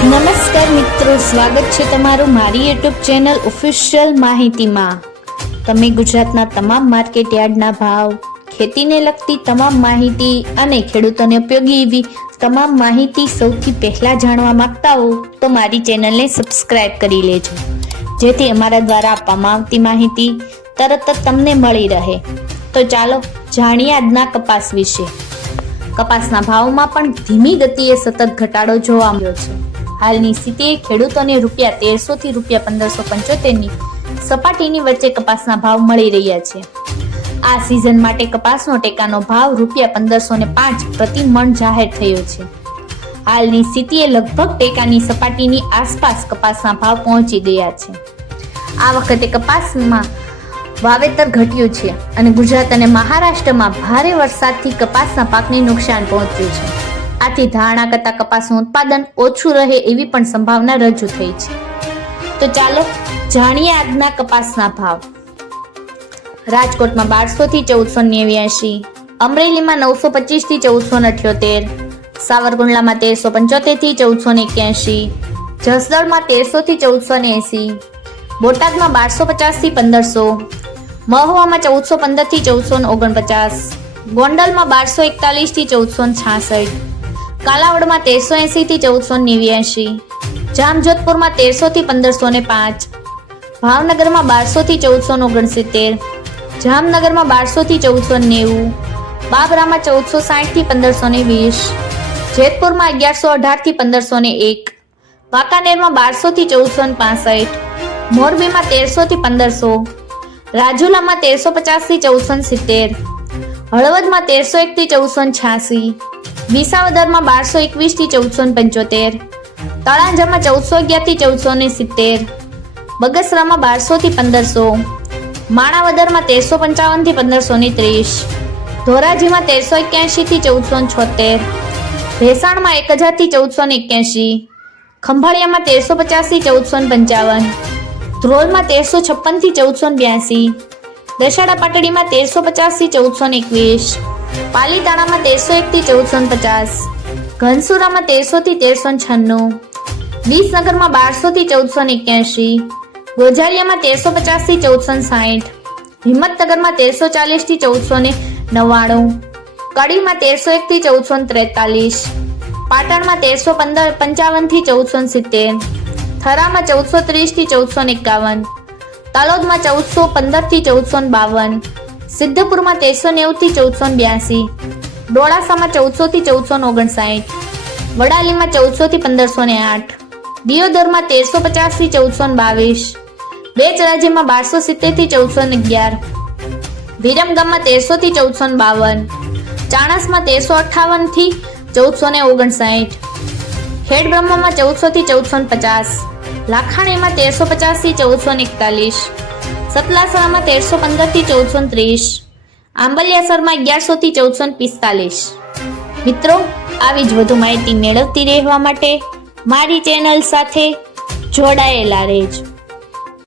નમસ્કાર મિત્રો, સ્વાગત છે તમારું મારી યુટ્યુબ ચેનલ ઓફિશિયલ માહિતીમાં. તમે ગુજરાતના તમામ માર્કેટ યાર્ડના ભાવ, ખેતીને લગતી તમામ માહિતી અને ખેડૂતોને ઉપયોગી એવી તમામ માહિતી સૌથી પહેલા જાણવા માંગતા હો, તો મારી ચેનલને સબસ્ક્રાઇબ કરી લેજો. જેથી અમારા દ્વારા આપવામાં આવતી માહિતી તરત જ તમને મળી રહે. તો ચાલો જાણીએ આજના કપાસ વિશે. કપાસના ભાવમાં પણ ધીમી ગતિએ સતત ઘટાડો જોવા મળ્યો છે. હાલની સ્થિતિએ ખેડૂતોને રૂપિયા તેરસો થી રૂપિયા પંદરસો પંચોતેરની સપાટીની વચ્ચે કપાસના ભાવ મળી રહ્યા છે. આ સિઝન માટે કપાસનો ટેકાનો ભાવ રૂપિયા પંદરસો ને પાંચ પ્રતિ મણ જાહેર થયો છે. હાલની સ્થિતિએ લગભગ ટેકાની સપાટીની આસપાસ કપાસના ભાવ પહોંચી ગયા છે. આ વખતે કપાસમાં વાવેતર ઘટ્યું છે અને ગુજરાત અને મહારાષ્ટ્રમાં ભારે વરસાદથી કપાસના પાકને નુકસાન પહોંચ્યું છે. આથી ધારણા કરતા કપાસનું ઉત્પાદન ઓછું રહે એવી પણ સંભાવના રજૂ થઈ છે. તો ચાલો જાણીએ આજના કપાસના ભાવ. રાજકોટમાં બારસો થી ચૌદસો નેવ્યાશી, અમરેલીમાં નવસો પચીસથી ચૌદસો અઠ્યોતેર, સાવરકુંડલામાં તેરસો પંચોતેરથી ચૌદસો એક્યાસી જસદણમાં તેરસો થી ચૌદસો એસી, બોટાદમાં બારસો પચાસથી પંદરસો, મહુવામાં ચૌદસો પંદરથી ચૌદસો ઓગણપચાસ, ગોંડલમાં બારસો એકતાલીસથી ચૌદસો છાસઠ કાલાવડમાં તેરસો એસી થી ચૌદસો નેવ્યાસી જામજોધપુરમાં તેરસો થી પંદરસો ને પાંચ, ભાવનગરમાં બારસો થી ચૌદસો ઓગણસિત્તેર, જામનગરમાં બારસો થી ચૌદસો નેવું, બાબરામાં ચૌદસો સાઠથી પંદરસો ને વીસ, જેતપુરમાં અગિયારસો અઢારથી પંદરસો ને એક, વાંકાનેરમાં બારસો થી ચૌદસો ને પાસઠ, મોરબીમાં તેરસો થી પંદરસો, રાજુલામાં તેરસો પચાસથી ચૌદસો સિત્તેર, હળવદમાં તેરસો એક થી ચૌદસો છ્યાસી વિસાવદરમાં બારસો એકવીસથી ચૌદસો પંચોતેર. તળાંજામાં ચૌદસો અગિયારથી ચૌદસો ને સિત્તેર. બગસરામાં બારસો થી પંદરસો. માણાવદરમાં તેરસો પંચાવનથી પંદરસો ને ત્રીસ. ધોરાજીમાં તેરસો એક્યાસી થી ચૌદસો છોતેર. ભેસાણમાં એક હજારથી ચૌદસો ને એક્યાસી ખંભાળિયામાં તેરસો પચાસથી ચૌદસો પંચાવન. ધ્રોલમાં તેરસો છપ્પનથી ચૌદસો બ્યાસી. દશાડા પાટડીમાં તેરસો પચાસથી ચૌદસો ને એકવીસ. પાલીતાણામાં તેરસો એક થી ચૌદસો પચાસ. ઘનસુરામાં તેરસો થી તેરસો છન્નું. વિસનગરમાં બારસો થી ચૌદસો એક્યાસી ગોઝારિયામાં તેરસો પચાસથી ચૌદસો સાઠ. હિંમતનગરમાં તેરસો ચાલીસથી ચૌદસો ને નવ્વાણું. કડીમાં તેરસો એક થી ચૌદસો ત્રેતાલીસ. પાટણમાં તેરસો પંદર પંચાવનથી ચૌદસો સિત્તેર. થરામાં ચૌદસો ત્રીસથી ચૌદસો એકાવન. તલોદમાં ચૌદસો પંદરથી ચૌદસો બાવન. સિદ્ધપુરમાં તેરસો નેવુંથી ચૌદસો બ્યાસી, ડોળાસામાં ચૌદસો થી ચૌદસો ઓગણસાઠ, વડાલીમાં ચૌદસો થી પંદરસો ને આઠ, દિયોદરમાં તેરસો પચાસથી ચૌદસો બાવીસ બેચ રાજ્યમાં બારસો સિત્તેરથી ચૌદસો ને અગિયાર, વિરમગામમાં તેરસો થી ચૌદસો બાવન, ચાણસમાં તેરસો અઠાવનથી ચૌદસો ને ઓગણસાઠ, ખેડબ્રહ્મામાં ચૌદસો થી ચૌદસો ને પચાસ, લાખાણીમાં તેરસો પચાસથી ચૌદસો ને એકતાલીસ સતલાસણામાં તેરસો પંદરથી ચૌદસો ત્રીસ. આંબલિયાસરમાં અગિયારસો થી ચૌદસો પિસ્તાલીસ. મિત્રો, આવી જ વધુ માહિતી મેળવતી રહેવા માટે મારી ચેનલ સાથે જોડાયેલા રહેજો.